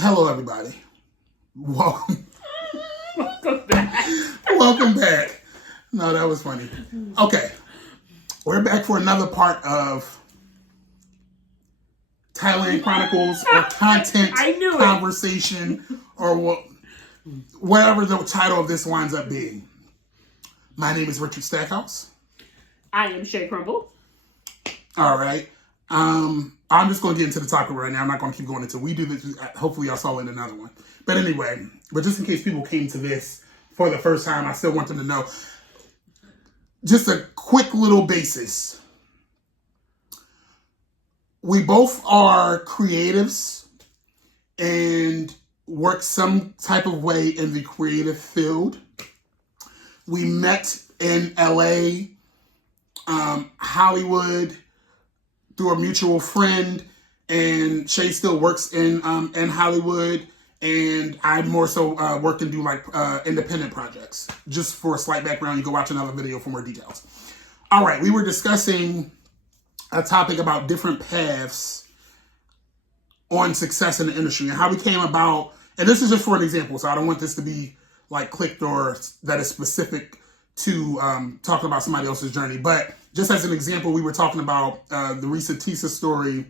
Hello, everybody. Welcome, Welcome back. welcome back. No, that was funny. Okay, we're back for another part of Thailand Chronicles or content I knew it. conversation or whatever the title of this winds up being. My name is Richard Stackhouse. I am Shay Crumble. All right. I'm just going to get into the topic right now. I'm not going to keep going until we do this. Hopefully, y'all saw it in another one. But anyway, just in case people came to this for the first time, I still want them to know just a quick little basis. We both are creatives and work some type of way in the creative field. We met in LA, Hollywood, through a mutual friend, and Shay still works in Hollywood, and I more so work and do like independent projects. Just for a slight background, you can watch another video for more details. All right, we were discussing a topic about different paths on success in the industry and how we came about, and this is just for an example, so I don't want this to be like clicked or that is specific to talking about somebody else's journey, but just as an example, we were talking about the recent Tisa story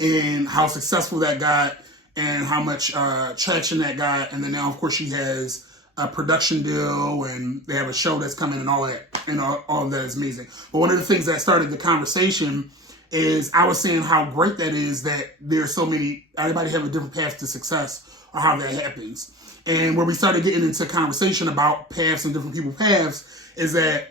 and how successful that got and how much traction that got. And then now, of course, she has a production deal and they have a show that's coming and all that. And all of that is amazing. But one of the things that started the conversation is I was saying how great that is that there's so many, everybody have a different path to success or how that happens. And where we started getting into conversation about paths and different people's paths is that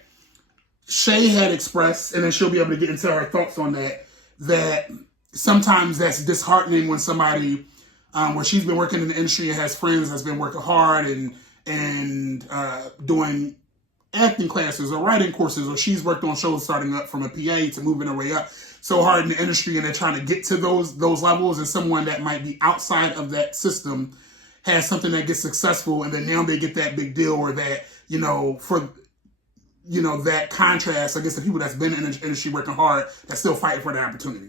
Shay had expressed, and then she'll be able to get into her thoughts on that, that sometimes that's disheartening when somebody, where she's been working in the industry and has friends that's been working hard and doing acting classes or writing courses, or she's worked on shows starting up from a PA to moving her way up so hard in the industry, and they're trying to get to those levels, and someone that might be outside of that system has something that gets successful, and then now they get that big deal, or that, that contrast, I guess, the people that's been in the industry working hard, that's still fighting for that opportunity.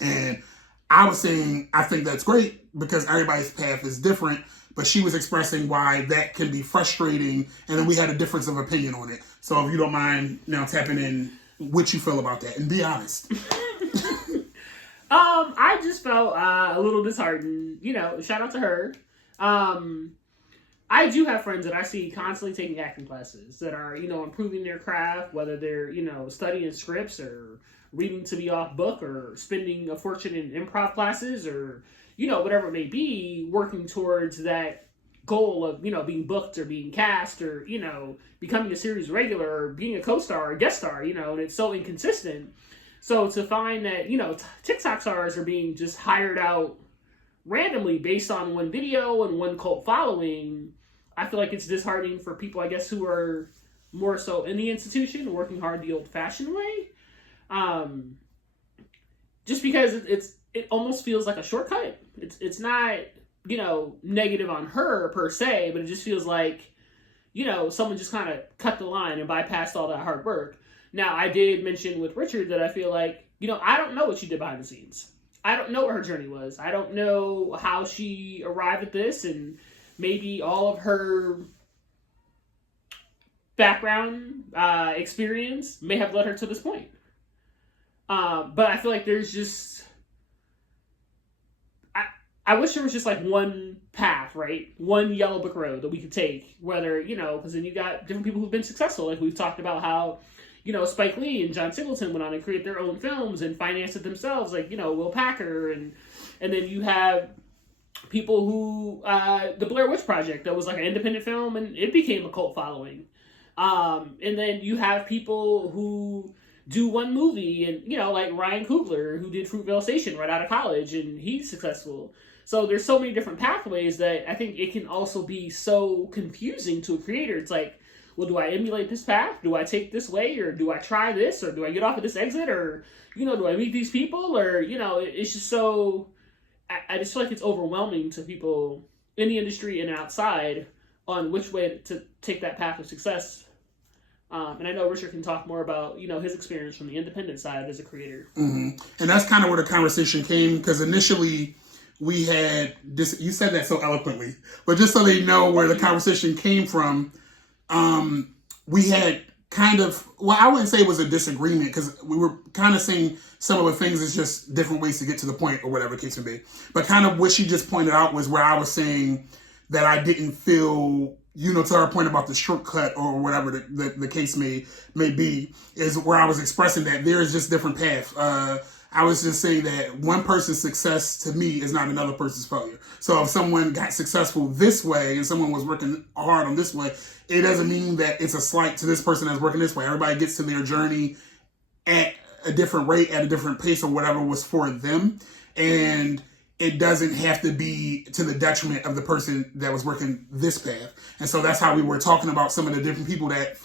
And I was saying, I think that's great because everybody's path is different, but she was expressing why that can be frustrating, and then we had a difference of opinion on it. So if you don't mind now tapping in what you feel about that, and be honest. I just felt a little disheartened. Shout out to her. I do have friends that I see constantly taking acting classes that are, improving their craft, whether they're, studying scripts or reading to be off book or spending a fortune in improv classes or, whatever it may be, working towards that goal of, being booked or being cast or, becoming a series regular or being a co-star or guest star, and it's so inconsistent. So to find that, TikTok stars are being just hired out randomly based on one video and one cult following, I feel like it's disheartening for people, I guess, who are more so in the institution, working hard the old-fashioned way. Just because it almost feels like a shortcut. It's not, negative on her per se, but it just feels like, someone just kind of cut the line and bypassed all that hard work. Now, I did mention with Richard that I feel like, I don't know what she did behind the scenes. I don't know what her journey was. I don't know how she arrived at this, and maybe all of her background experience may have led her to this point. But I feel like there's just... I wish there was just like one path, right? One yellow brick road that we could take, whether, because then you got different people who've been successful. Like we've talked about how, Spike Lee and John Singleton went on and created their own films and financed it themselves, like, Will Packer. And then you have people who, the Blair Witch Project, that was like an independent film and it became a cult following. And then you have people who do one movie and, like Ryan Coogler, who did Fruitvale Station right out of college and he's successful. So there's so many different pathways that I think it can also be so confusing to a creator. It's like, well, do I emulate this path? Do I take this way? Or do I try this? Or do I get off at this exit? Or, do I meet these people? Or, it's just so... I just feel like it's overwhelming to people in the industry and outside on which way to take that path of success. And I know Richard can talk more about, his experience from the independent side as a creator. Mm-hmm. And that's kind of where the conversation came, because initially we had this. You said that so eloquently, but just so they know where the conversation came from, we had kind of, well, I wouldn't say it was a disagreement because we were kind of saying some of the things is just different ways to get to the point or whatever the case may be. But kind of what she just pointed out was where I was saying that I didn't feel, to her point about the shortcut or whatever the case may be, is where I was expressing that there is just different paths. I was just saying that one person's success to me is not another person's failure. So if someone got successful this way and someone was working hard on this way, it doesn't mean that it's a slight to this person that's working this way. Everybody gets to their journey at a different rate, at a different pace, or whatever was for them. And it doesn't have to be to the detriment of the person that was working this path. And so that's how we were talking about some of the different people that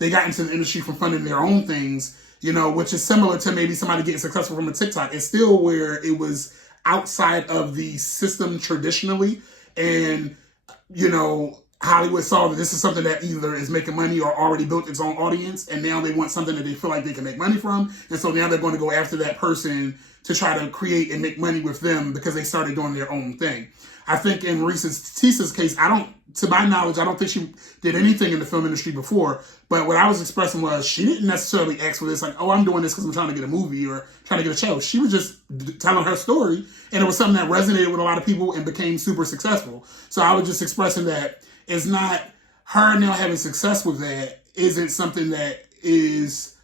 they got into the industry from funding their own things, which is similar to maybe somebody getting successful from a TikTok. It's still where it was outside of the system traditionally. And, Hollywood saw that this is something that either is making money or already built its own audience. And now they want something that they feel like they can make money from. And so now they're going to go after that person to try to create and make money with them because they started doing their own thing. I think in Marisa Tissa's case, to my knowledge, I don't think she did anything in the film industry before. But what I was expressing was she didn't necessarily ask for this, like, oh, I'm doing this because I'm trying to get a movie or trying to get a show. She was just telling her story, and it was something that resonated with a lot of people and became super successful. So I was just expressing that it's not her now having success with that isn't something that is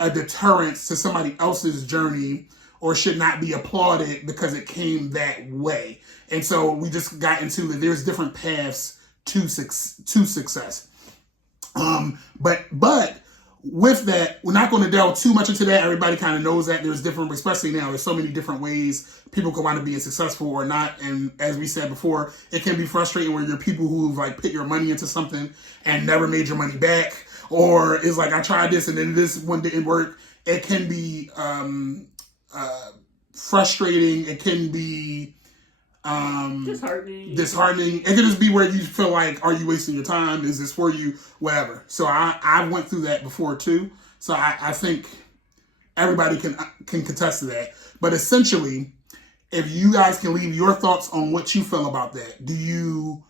a deterrence to somebody else's journey or should not be applauded because it came that way. And so we just got into that there's different paths to success. But with that, we're not going to delve too much into that. Everybody kind of knows that there's different, especially now, there's so many different ways people can wind up being successful or not. And as we said before, it can be frustrating when you're people who've put your money into something and never made your money back, or it's like, I tried this and then this one didn't work. It can be frustrating. It can be disheartening. It can just be where you feel like, are you wasting your time? Is this for you? Whatever. So I went through that before too. So I think everybody can contest to that. But essentially, if you guys can leave your thoughts on what you feel about that, do you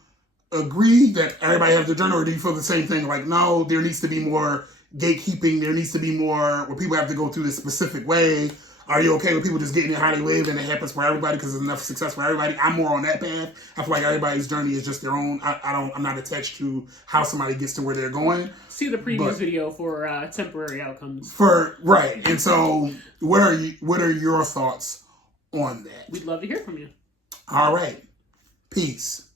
agree that everybody has their journey, or do you feel the same thing? Like, no, there needs to be more gatekeeping. There needs to be more where people have to go through this specific way. Are you okay with people just getting it how they live and it happens for everybody because there's enough success for everybody? I'm more on that path. I feel like everybody's journey is just their own. I'm not attached to how somebody gets to where they're going. See the previous video for temporary outcomes. Right. And so what are your thoughts on that? We'd love to hear from you. All right. Peace.